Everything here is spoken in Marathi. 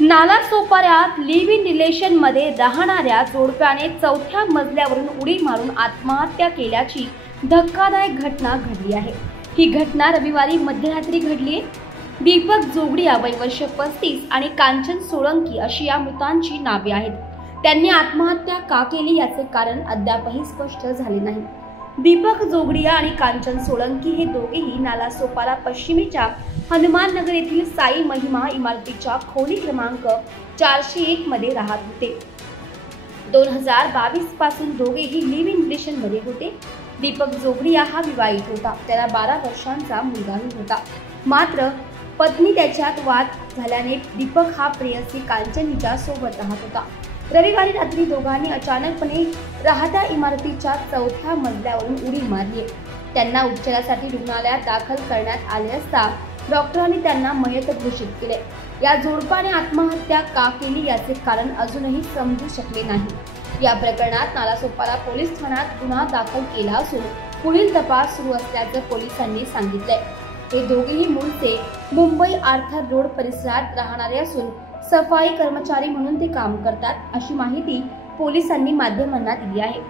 नालासोपाऱ्यात लिव्ह इन रिलेशन मध्ये राहणाऱ्या जोडप्याने चौथ्या मजल्यावरून उडी मारून आत्महत्या केल्याची धक्कादायक घटना घडली आहे। ही घटना रविवारी मध्यरात्री घडली आहे। दीपक जोगडिया वय वर्ष 35 आणि कांचन सोळंकी अशी या मृतांची नावे आहेत। त्यांनी आत्महत्या का केली याचे कारण अद्यापही स्पष्ट झाले नाही। दीपक जोगडिया आणि कांचन सोळंकी हे दोघेही नालासोपारा पश्चिमेच्या हनुमान नगर येथील साई महिमा इमारतीच्या खोली क्रमांक 401 मध्ये राहत होते। 2022 पासून दोघेही लिव्ह इन रिलेशन मध्ये होते। दीपक जोगडिया हा विवाहित होता, त्याला 12 वर्षांचा मुलगाही होता। मात्र पत्नी त्याच्यात वाद झाल्याने दीपक हा प्रेयसी कांचन हिच्या सोबत राहत होता। रविवारी रात्री दोघांनी अचानकपणे राहत्या इमारतीच्या चौथ्या मजल्यावरून उडी मारली। त्यांना उपचारासाठी रुग्णालयात दाखल करण्यात आले असता डॉक्टरांनी त्यांना मयत घोषित केले। या जोडप्याने आत्महत्या का केली याचे कारण अजूनही समजू शकले नाही। या प्रकरणात नालासोपारा पोलीस ठाण्यात गुन्हा दाखल केला असून पुढील तपास सुरू असल्याचं पोलिसांनी सांगितले। हे दोघेही मूळचे मुंबई आर्थर रोड परिसरात राहणारे असून सफाई कर्मचारी म्हणून ते काम करतात, अशी माहिती पोलिसांनी माध्यमांना दिली आहे।